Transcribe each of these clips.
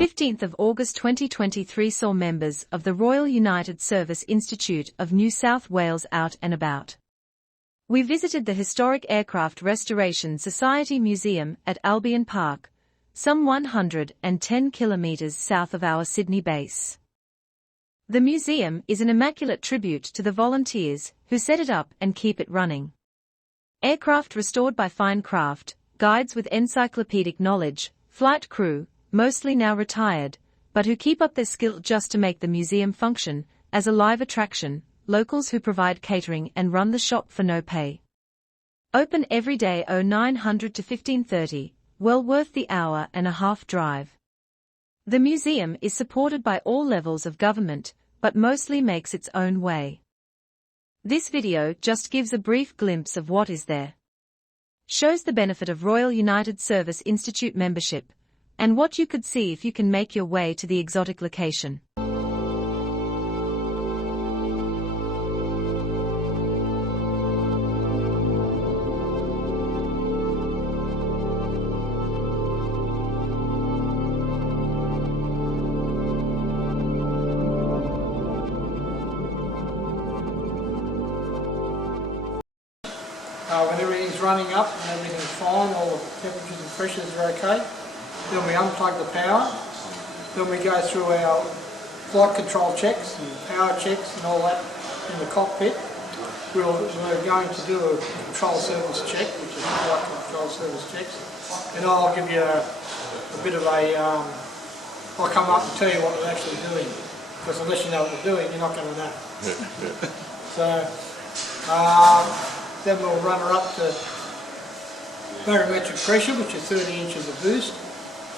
15th of August 2023 saw members of the Royal United Service Institute of New South Wales out and about. We visited the Historic Aircraft Restoration Society Museum at Albion Park, some 110 kilometres south of our Sydney base. The museum is an immaculate tribute to the volunteers who set it up and keep it running. Aircraft restored by fine craft, guides with encyclopaedic knowledge, flight crew, mostly now retired, but who keep up their skill just to make the museum function as a live attraction, locals who provide catering and run the shop for no pay. Open every day 0900 to 15:30, well worth the hour-and-a-half drive. The museum is supported by all levels of government, but mostly makes its own way. This video just gives a brief glimpse of what is there. Shows the benefit of Royal United Service Institute membership, and what you could see if you can make your way to the exotic location. When everything's running up and everything's fine, all the temperatures and pressures are okay, then we unplug the power, then we go through our flight control checks and power checks and all that in the cockpit. We're going to do a control service check, which is flight control service checks, and I'll give you a bit of a, I'll come up and tell you what we're actually doing, because unless you know what we're doing, you're not going to know. So, then we'll run her up to barometric pressure, which is 30 inches of boost,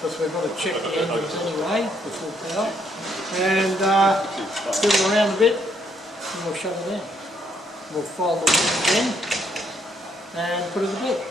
because we've got to check the engines anyway for full power. And fiddle around a bit, and we'll shut it in. We'll fold the wing again and put it to bed.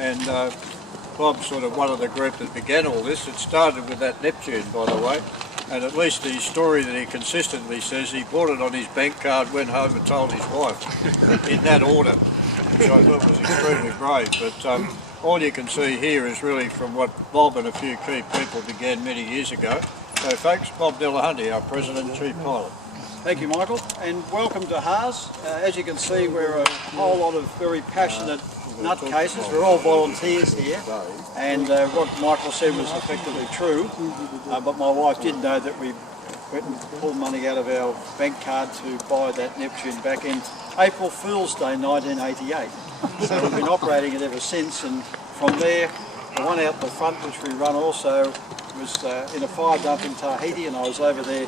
And Bob's sort of one of the group that began all this. It started with that Neptune, by the way, and at least the story that he consistently says, he bought it on his bank card, went home and told his wife, in that order, which I thought was extremely brave. But all you can see here is really from what Bob and a few key people began many years ago. So folks, Bob Delahunty, our President and Chief Pilot. Thank you, Michael, and welcome to Haas. As you can see, we're a whole lot of very passionate nutcases. We're all volunteers here, and what Michael said was effectively true, but my wife did know that we went and pulled money out of our bank card to buy that Neptune back in April Fool's Day 1988. So we've been operating it ever since, and from there, the one out the front which we run also was in a fire dump in Tahiti, and I was over there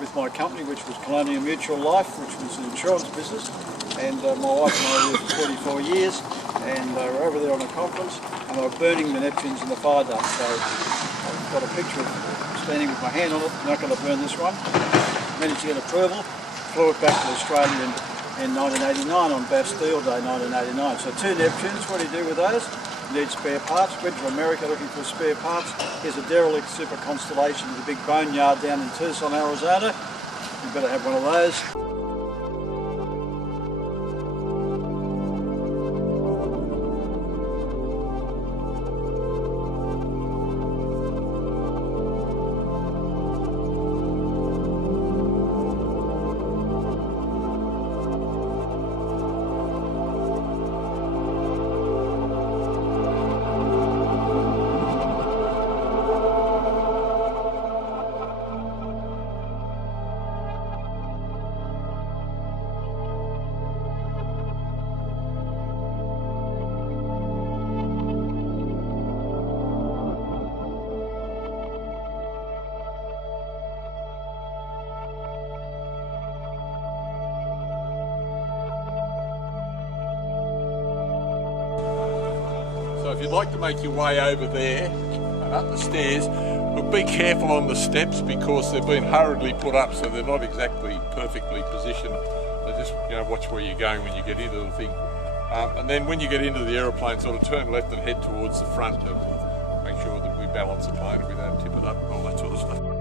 with my company, which was Colonial Mutual Life, which was an insurance business, and my wife and I were there for 44 years, and we're over there on a conference, and they were burning the Neptunes in the fire dump. So I've got a picture of standing with my hand on it. Not going to burn this one. Managed to get approval, flew it back to Australia in 1989 on Bastille Day 1989. So 2 Neptunes. What do you do with those? You need spare parts. Went to America looking for spare parts. Here's a derelict super constellation with a big boneyard down in Tucson, Arizona. You better have one of those. So if you'd like to make your way over there and up the stairs, but be careful on the steps because they've been hurriedly put up, so they're not exactly perfectly positioned. So just watch where you're going when you get into the thing. And then when you get into the aeroplane, sort of turn left and head towards the front to make sure that we balance the plane and we don't tip it up and all that sort of stuff.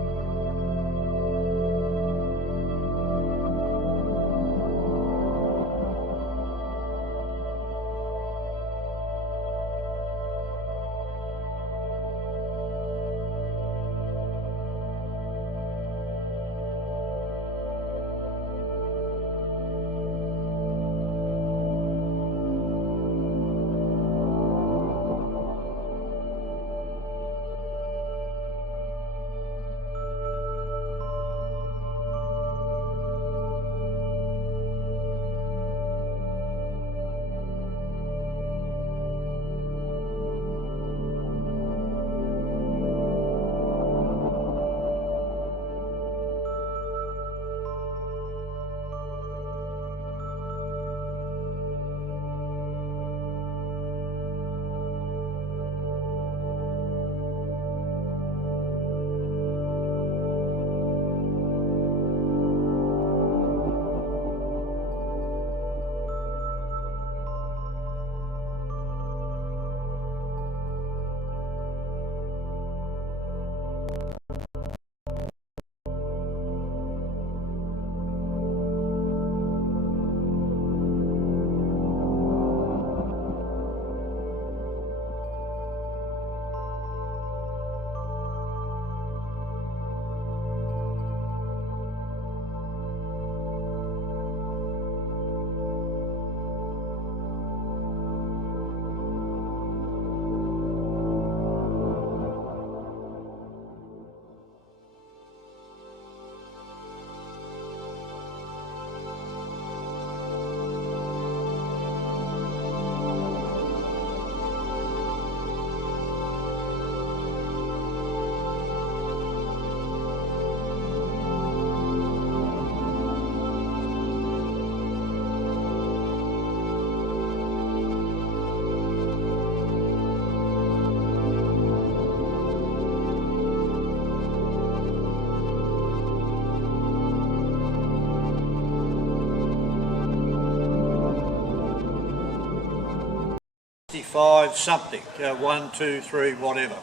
Something, 1, 2, 3, whatever.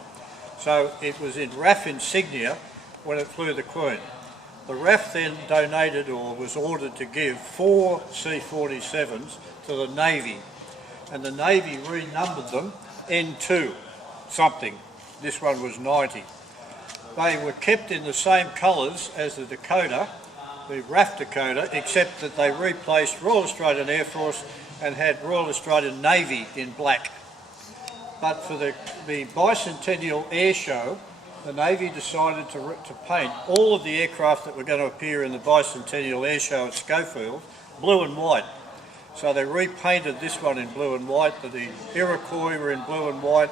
So it was in RAF insignia when it flew the Queen. The RAF then donated or was ordered to give 4 C-47s to the Navy, and the Navy renumbered them N2 something. This one was 90. They were kept in the same colours as the Dakota, the RAF Dakota, except that they replaced Royal Australian Air Force and had Royal Australian Navy in black. But for the bicentennial air show, the Navy decided to paint all of the aircraft that were going to appear in the Bicentennial Air Show at Schofield blue and white. So they repainted this one in blue and white, the Iroquois were in blue and white.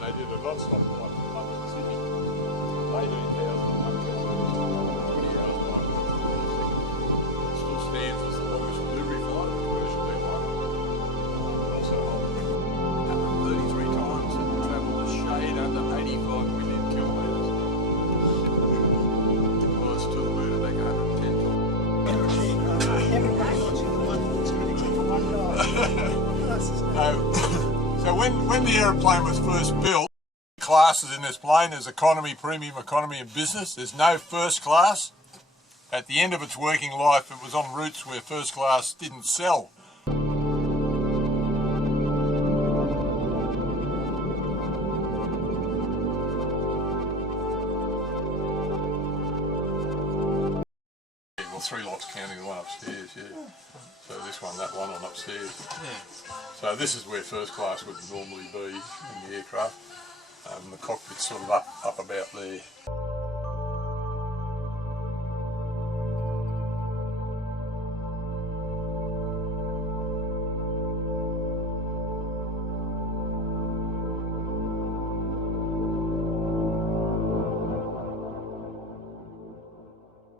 They did a non-stop flight from London to Sydney. 18,001 kilometres, 20 hours, 9 minutes, 40 seconds. It still stands as the longest delivery flight, commercial airline. Also, 33 times it travelled a shade under 85 million kilometres. Was to the moon and back 110 times. So when the aeroplane was first built, classes in this plane, there's economy, premium economy and business. There's no first class. At the end of its working life, it was on routes where first class didn't sell. Well, 3 lots counting the one upstairs, yeah. So this one, that one, and upstairs. Yeah. So this is where first class would normally be in the aircraft. The cockpit's sort of up about there.